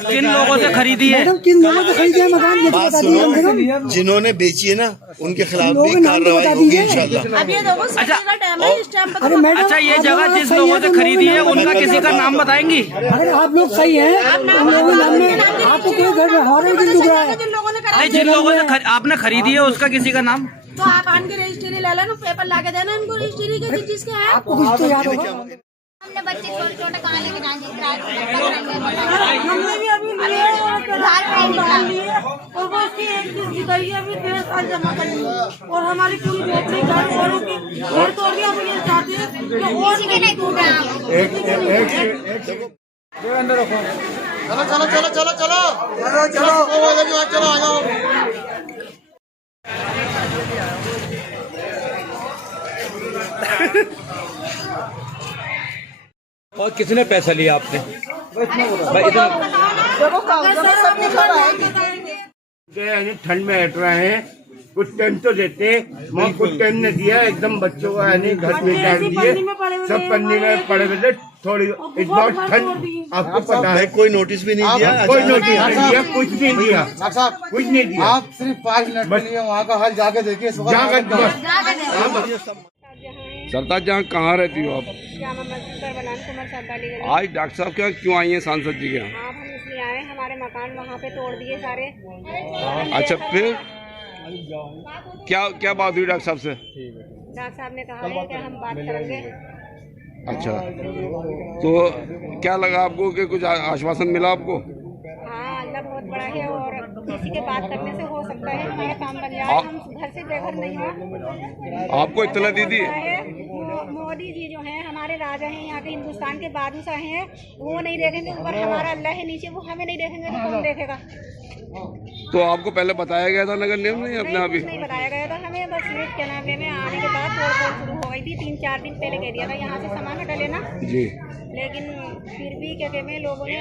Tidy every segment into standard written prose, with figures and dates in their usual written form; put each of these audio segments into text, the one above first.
किन लोगों से खरीदी है? किन लोगों से खरीदी है मकान, ये तो बता दीजिए कम से कम। जिन्होंने बेची है ना, उनके खिलाफ भी कार्रवाई होगी इंशाल्लाह। अरे मैडम, अच्छा, ये जगह जिस लोगों से खरीदी है उनका किसी का नाम बताएंगी? अगर आप लोग सही हैं तो उन लोगों के नाम में आपको कोई घर में हमारे दिल दुख रहा है। नहीं, जिन लोगों से आपने खरीदी है उसका किसी का नाम? तो आप आन के रजिस्ट्री ले लेना, पेपर ला के देना इनको रजिस्ट्री के जिसके है। आपको कुछ तो याद होगा। हमने बच्चे छोटे छोटे कहाँ लेके जाएंगे, हमने भी अभी लिए और वो उसकी एक चीज की गई है, अभी 1.5 साल जमा कर ली और हमारी पूरी बेटी घर औरों की घर तोड़ दिया। हम ये चाहते हैं कि और नहीं टूटा। चलो चलो चलो चलो चलो चलो चलो आ जाओ। और किसने पैसा लिया आपने? ठंड में हट रहे हैं, कुछ टाइम तो देते, मगर कुछ टाइम ने दिया। एकदम बच्चों को यानी घर में डाल दिए, सब पन्नी में पड़े हुए थे। थोड़ी इस बार ठंड आपको पता है, कोई नोटिस भी नहीं दिया, कोई नोटिस नहीं दिया, कुछ नहीं दिया, कुछ नहीं दिया। आप सिर्फ 5 मिनट के लिए वहाँ का हाल जाके देखिए। सरताज जहाँ कहाँ रहती हो आप? आज डॉक्टर साहब के यहाँ क्यों आई हैं सांसद जी के यहाँ? हम इसलिए आए, हमारे मकान वहाँ पे तोड़ दिए सारे। अच्छा, फिर क्या क्या बात हुई डॉक्टर साहब से? डॉक्टर साहब ने कहा है कि हम बात करेंगे। अच्छा, तो क्या लगा आपको कि कुछ आश्वासन मिला आपको? हाँ, अल्लाह बहुत बड़ा है और किसी के बात करने से हो सकता है हमारा काम बन जाए। हम घर से बेघर नहीं हो। आपको इत्तला दी थी? मोदी जी जो हैं हमारे राजा हैं, यहाँ के हिंदुस्तान के बादशाह हैं, वो नहीं देखेंगे ऊपर हमारा अल्लाह है, नीचे वो हमें नहीं देखेंगे तो कौन देखेगा? तो आपको पहले बताया गया था नगर निगम नहीं अपने आप ही? नहीं बताया गया था हमें, बस ये क्या नाम है, में आने के बाद तोड़ शुरू हो गई थी। 3-4 दिन पहले कह दिया था यहाँ से सामान हटा लेना जी, लेकिन फिर भी क्या कहते हैं लोगों ने।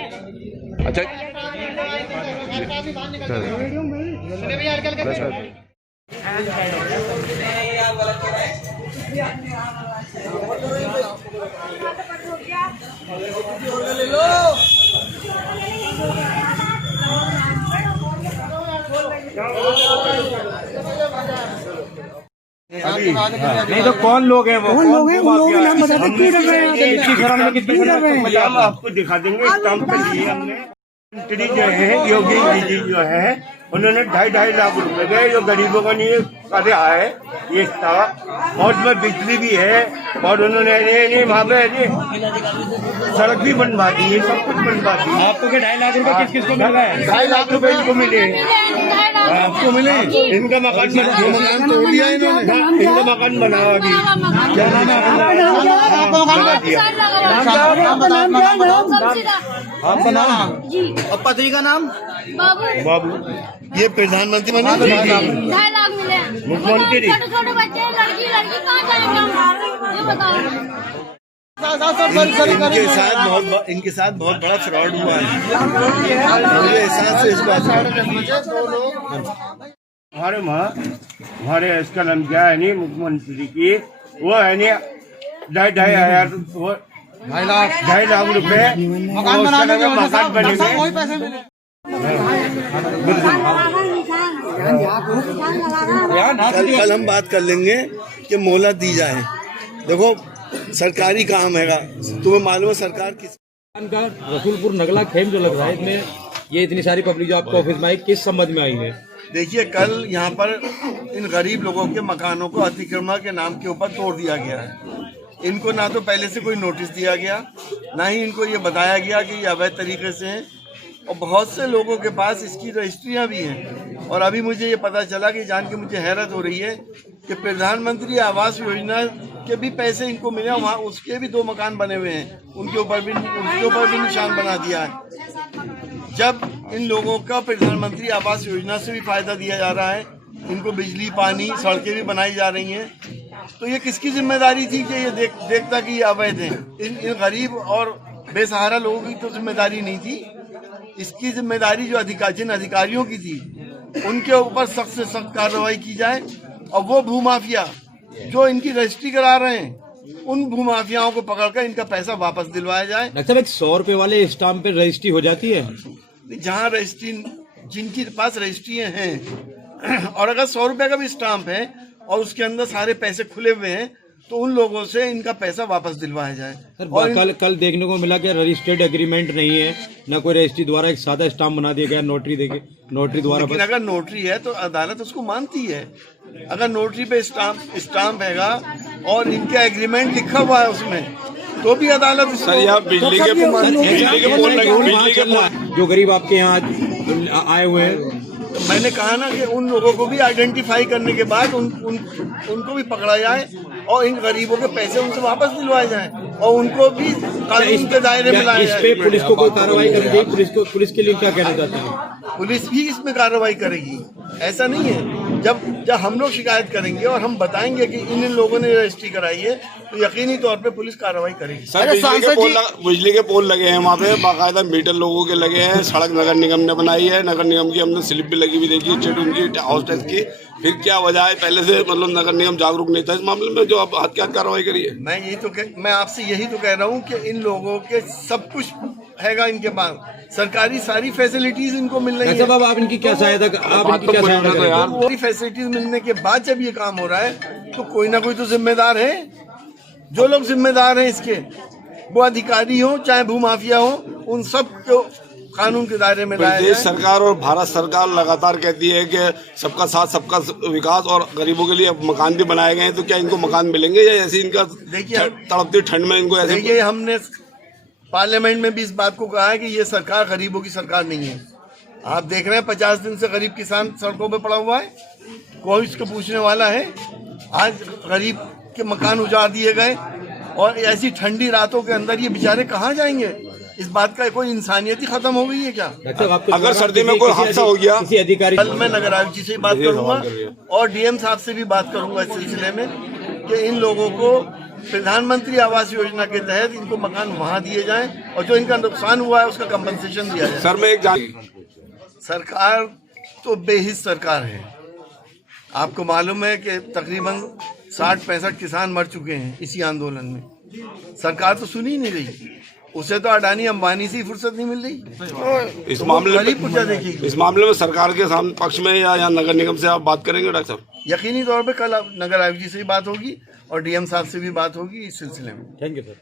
अच्छा, नहीं तो कौन लोग हैं वो? कौन लोग हैं? उन लोगों के नाम बता दीजिए। क्यों डर रहे हैं? किसकी शरण में कितनी क्यों डर रहे हैं? हम आपको दिखा देंगे। इस काम पे लिए हमने मंत्री जो है, योगी जी जो है, उन्होंने 2.5 लाख रुपए गए जो गरीबों का नहीं कर रहा है ये था। और उसमें बिजली भी है और उन्होंने नहीं वहाँ पे सड़क भी बनवा दी है, सब कुछ बनवा दी। आपको के 2.5 लाख रुपए किस किस को मिल रहा है? 2.5 लाख रुपए इनको मिले, आपको मिले। इनका मकान तोड़ दिया इन्होंने, इनका मकान बना अभी। क्या नाम है आपका नाम? और पति का नाम? बाबू। ये प्रधानमंत्री बने? 2.5 लाख मिले। मुख्यमंत्री। छोटे छोटे बच्चे, लड़की कहाँ जाएंगे हम? ये बताओ। इनके साथ बहुत बड़ा फ्रॉड हुआ है। मुझे एहसास है इस बात का। हमारे इसका नाम क्या है नहीं, मुख्यमंत्री की वो है नहीं 2.5 हजार 2.5 लाख रुपए मकान बनाने के मकान बनेंगे। कल हम बात कर लेंगे कि मोहलत दी जाए। देखो सरकारी काम हैगा, तुम्हें मालूम है सरकार किस का रसूलपुर नगला खेम जो लग रहा है, इसमें ये इतनी सारी पब्लिक जो आपको ऑफिस में आई, किस संबंध में आई है? देखिए, कल यहाँ पर इन गरीब लोगों के मकानों को अतिक्रमण के नाम के ऊपर तोड़ दिया गया है। इनको ना तो पहले से कोई नोटिस दिया गया, ना ही इनको ये बताया गया कि ये अवैध तरीके से हैं, और बहुत से लोगों के पास इसकी रजिस्ट्रियाँ भी हैं। और अभी मुझे ये पता चला कि जान के मुझे हैरत हो रही है कि प्रधानमंत्री आवास योजना के भी पैसे इनको मिले, वहाँ उसके भी 2 मकान बने हुए हैं, उनके ऊपर भी निशान बना दिया है। जब इन लोगों का प्रधानमंत्री आवास योजना से भी फायदा दिया जा रहा है, इनको बिजली, पानी, सड़कें भी बनाई जा रही हैं, तो ये किसकी जिम्मेदारी थी कि ये देखता कि ये अवैध है? इन गरीब और बेसहारा लोगों की तो जिम्मेदारी नहीं थी। इसकी जिम्मेदारी जो जिन अधिकारियों की थी, उनके ऊपर सख्त से सख्त कार्रवाई की जाए, और वो भूमाफिया जो इनकी रजिस्ट्री करा रहे हैं, उन भूमाफियाओं को पकड़कर इनका पैसा वापस दिलवाया जाए। डॉक्टर साहब, 100 रुपए वाले स्टाम्प पे रजिस्ट्री हो जाती है? जहाँ रजिस्ट्री, जिनके पास रजिस्ट्रियाँ हैं और अगर 100 रुपए का भी स्टाम्प है और उसके अंदर सारे पैसे खुले हुए हैं, तो उन लोगों से इनका पैसा वापस दिलवाया जाए। सर कल देखने को मिला कि रजिस्टर्ड एग्रीमेंट नहीं है, न कोई रजिस्ट्री द्वारा एक सादा स्टाम्प बना दिया गया नोटरी देके, नोटरी द्वारा। लेकिन अगर नोटरी है तो अदालत उसको मानती है। अगर नोटरी पे स्टाम्प हैगा और इनका एग्रीमेंट लिखा हुआ है उसमें, तो भी अदालत सर यहाँ बिजली के पोल लगे, जो गरीब आपके यहाँ आए हुए हैं, तो मैंने कहा ना कि उन लोगों को भी आइडेंटिफाई करने के बाद उनको भी पकड़ा जाए और इन गरीबों के पैसे उनसे वापस दिलवाए जाएं और उनको भी कानून के दायरे में लाया जाए। इस पे पुलिस को कोई कार्रवाई करनी चाहिए? पुलिस के लिए क्या कहना चाहते हैं? पुलिस भी इसमें कार्रवाई करेगी, ऐसा नहीं है। जब हम लोग शिकायत करेंगे और हम बताएंगे कि इन लोगों ने रजिस्ट्री कराई है, तो यकीनी तौर पे पुलिस कार्रवाई करेगी। सर बिजली के पोल लगे हैं वहाँ पे, बाकायदा मीटर लोगों के लगे हैं, सड़क नगर निगम ने बनाई है, नगर निगम की हमने स्लिप भी लगी हुई देखी चेट उनकी हाउस टैक्स की। फिर क्या वजह है, पहले से मतलब नगर निगम जागरूक नहीं था इस मामले में, जो आप हाथ कार्रवाई करिए। मैं आपसे यही तो कह रहा हूँ कि इन लोगों के सब कुछ हैगा, इनके पास सरकारी सारी फैसिलिटीज इनको मिल रही है। आप इनकी क्या सहायता यार, पूरी फैसिलिटीज मिलने के बाद जब ये काम हो रहा है, तो कोई ना कोई तो जिम्मेदार है। जो लोग जिम्मेदार हैं इसके, वो अधिकारी हो चाहे भूमाफिया हो, उन सब को कानून के दायरे में लाया जाए। प्रदेश सरकार और भारत सरकार लगातार कहती है कि सबका साथ सबका विकास, और गरीबों के लिए मकान भी बनाए गए हैं, तो क्या इनको मकान मिलेंगे या ऐसे इनका देखिए तड़पती ठंड में इनको ऐसे? देखिए, हमने पार्लियामेंट में भी इस बात को कहा है कि ये सरकार गरीबों की सरकार नहीं है। आप देख रहे हैं 50 दिन से गरीब किसान सड़कों पे पड़ा हुआ है, कोई इसको पूछने वाला है? आज गरीब के मकान उजाड़ दिए गए और ऐसी ठंडी रातों के अंदर ये बेचारे कहाँ जाएंगे? इस बात का कोई इंसानियत ही खत्म हो गई है क्या? अगर सर्दी में कोई हादसा हो गया, किसी अधिकारी, कल मैं नगर आयुक्त जी से बात करूंगा और डीएम साहब से भी बात करूंगा इस सिलसिले में कि इन लोगों को प्रधानमंत्री आवास योजना के तहत इनको मकान वहां दिए जाएं और जो इनका नुकसान हुआ है उसका कंपनसेशन दिया जाए। सर मैं एक सरकार तो बेहिस सरकार है। आपको मालूम है कि तकरीबन 60-65 किसान मर चुके हैं इसी आंदोलन में। सरकार तो सुनी ही नहीं रही, उसे तो अडानी अंबानी से ही फुर्सत नहीं मिल रही। इस मामले में सरकार के सामने पक्ष में या नगर निगम से आप बात करेंगे डॉक्टर साहब? यकीनी तौर पे कल नगर आयुक्त जी से भी बात होगी और डीएम साहब से भी बात होगी इस सिलसिले में। Thank you sir.